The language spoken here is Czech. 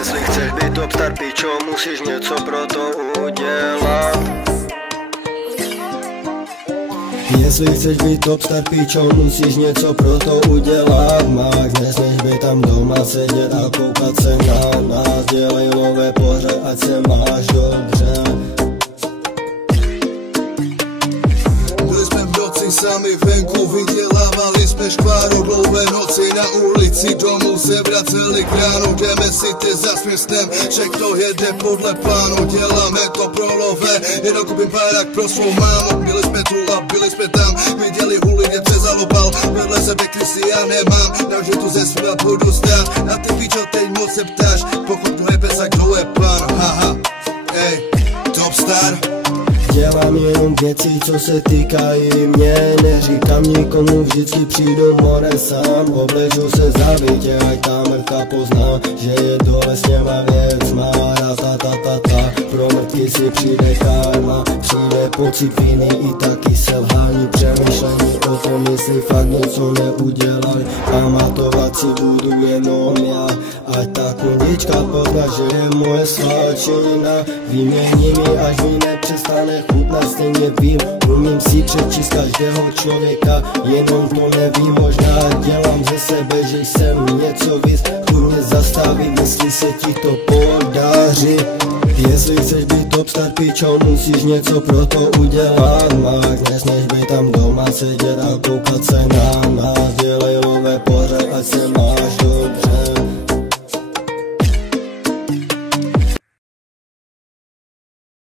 Jestli chceš být top star, pičo, musíš něco pro to udělat. Jestli chceš být top star, pičo, musíš něco pro to udělat. Max, nesmíš být tam doma sedět a koukat se na nás. Dělej nové pořad, ať se máš dobře. Byli jsme v noci sami venku, vydělávali jsme škváru. Dlouhé noci na ulici, domů se vraceli k ránu. Jdeme si ty za směstem, všechno jede podle plánu. Děláme to pro lové, jenom koupím párák pro svou mámu. Byli jsme tu a byli jsme tam, viděli huli, mě přezalopal. Vedle sebe Krysy já nemám, takže tu ze svět budu stát. A ty pičo, teď moc se ptáš, pokud to je pesa, kdo je pán. Haha, ej, top star. Dělám jenom věci, co se týkají mě. Neříkám nikomu, vždycky přijdu more sám. Obležu se zavitě, ať ta mrtka pozná, že je dole sněma věc má. Pro mrtky si přijde karma, přijde pocit viny i taky selhání. Přemýšlení o tom, jestli fakt něco neudělali. Pamatovat si budu jenom já, ať ta kundička pozná, že je moje svalčina. Vymění mi, až mi nepřestane chutnat, stejně vím. Umím si přečíst každého člověka, jenom to nevím. Možná dělám ze sebe, že jsem něco víc. Chůj mě zastavit, jestli se ti to podaří. Jestli chceš být top star, pičo, musíš něco pro to udělat. Max, nesmíš být tam doma sedět a koukat se na nás. Dělej nové pořad, ať se máš